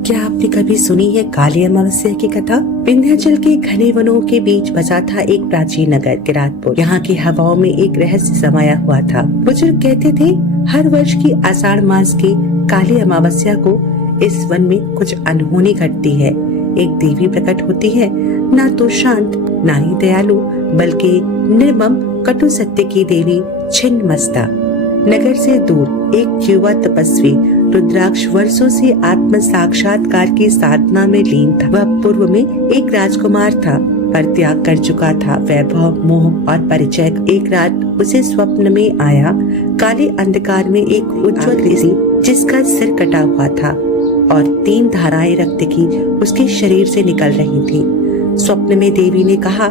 क्या आपने कभी सुनी है काली अमावस्या की कथा? विंध्याचल के घने वनों के बीच बसा था एक प्राचीन नगर किरातपुर। यहाँ की हवाओं में एक रहस्य समाया हुआ था। बुजुर्ग कहते थे, हर वर्ष की आषाढ़ मास की काली अमावस्या को इस वन में कुछ अनहोनी घटती है। एक देवी प्रकट होती है, ना तो शांत ना ही दयालु, बल्कि निर्मम कटु सत्य की देवी छिन्नमस्ता। नगर से दूर एक युवा तपस्वी रुद्राक्ष वर्षों से आत्म साक्षात्कार की साधना में लीन था। वह पूर्व में एक राजकुमार था, पर त्याग कर चुका था वैभव, मोह और परिचय। एक रात उसे स्वप्न में आया, काले अंधकार में एक उज्ज्वल ऋषि जिसका सिर कटा हुआ था और 3 धाराएं रक्त की उसके शरीर से निकल रही थी। स्वप्न में देवी ने कहा,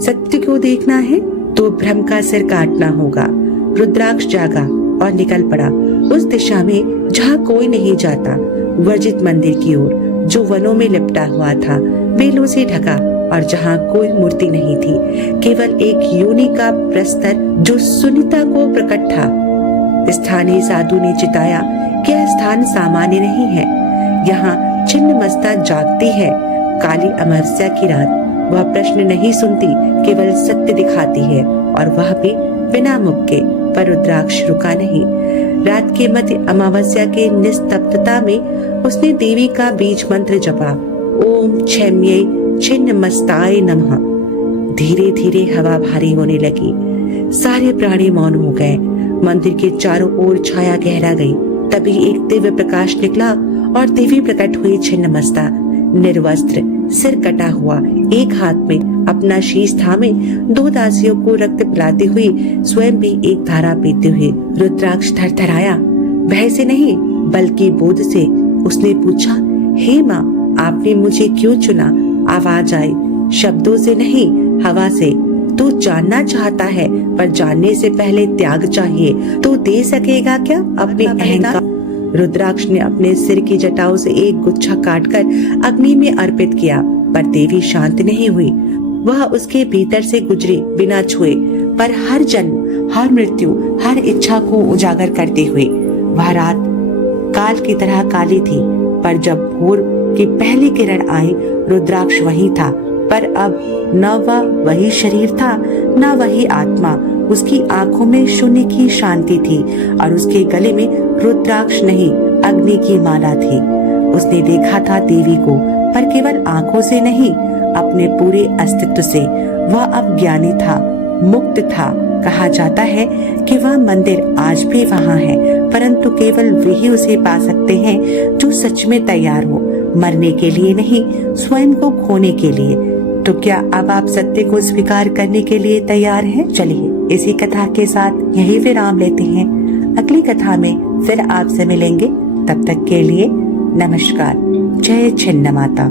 सत्य को देखना है तो ब्रह्म का सिर काटना होगा। रुद्राक्ष जागा और निकल पड़ा उस दिशा में जहाँ कोई नहीं जाता, वर्जित मंदिर की ओर, जो वनों में लिपटा हुआ था, बेलों से ढका, और जहाँ कोई मूर्ति नहीं थी, केवल एक योनि का प्रस्तर जो सुनीता को प्रकट था। स्थानीय साधु ने चिताया कि यह स्थान सामान्य नहीं है, यहाँ छिन्नमस्ता जागती है। काली अमावस्या की रात वह प्रश्न नहीं सुनती, केवल सत्य दिखाती है, और वह भी बिना मुक्के। पर रुद्राक्ष रुका नहीं। रात के मध्य अमावस्या के निस्तब्धता में उसने देवी का बीज मंत्र जपा, ओम क्षम्ये छिन्नमस्ताय नमः। धीरे धीरे हवा भारी होने लगी, सारे प्राणी मौन हो गए। मंदिर के चारों ओर छाया गहरा गई। तभी एक दिव्य प्रकाश निकला और देवी प्रकट हुई छिन्नमस्ता, निर्वस्त्र, सिर कटा हुआ, एक हाथ में अपना शीश थामे, 2 दासियों को रक्त पिलाती हुई स्वयं भी एक धारा पीते हुए। रुद्राक्ष थरथराया, भय से नहीं बल्कि बोध से। उसने पूछा, हे माँ, आपने मुझे क्यों चुना? आवाज आई, शब्दों से नहीं, हवा से। तू जानना चाहता है, पर जानने से पहले त्याग चाहिए। तू दे सकेगा क्या अपने अहंकार? रुद्राक्ष ने अपने सिर की जटाओं से एक गुच्छा काटकर अग्नि में अर्पित किया, पर देवी शांत नहीं हुई। वह उसके भीतर से गुजरी बिना छुए, पर हर जन्म, हर मृत्यु, हर इच्छा को उजागर करते हुए। वह रात काल की तरह काली थी, पर जब भोर की पहली किरण आई, रुद्राक्ष वही था, पर अब न वह वही शरीर था, न वही आत्मा। उसकी आंखों में शून्य की शांति थी और उसके गले में रुद्राक्ष नहीं, अग्नि की माला थी। उसने देखा था देवी को, पर केवल आंखों से नहीं, अपने पूरे अस्तित्व से। वह अब ज्ञानी था, मुक्त था। कहा जाता है कि वह मंदिर आज भी वहाँ है, परंतु केवल वही उसे पा सकते हैं जो सच में तैयार हो, मरने के लिए नहीं, स्वयं को खोने के लिए। तो क्या अब आप सत्य को स्वीकार करने के लिए तैयार हैं? चलिए इसी कथा के साथ यही विराम लेते हैं। अगली कथा में फिर आपसे मिलेंगे। तब तक के लिए नमस्कार। जय छिन्नमाता।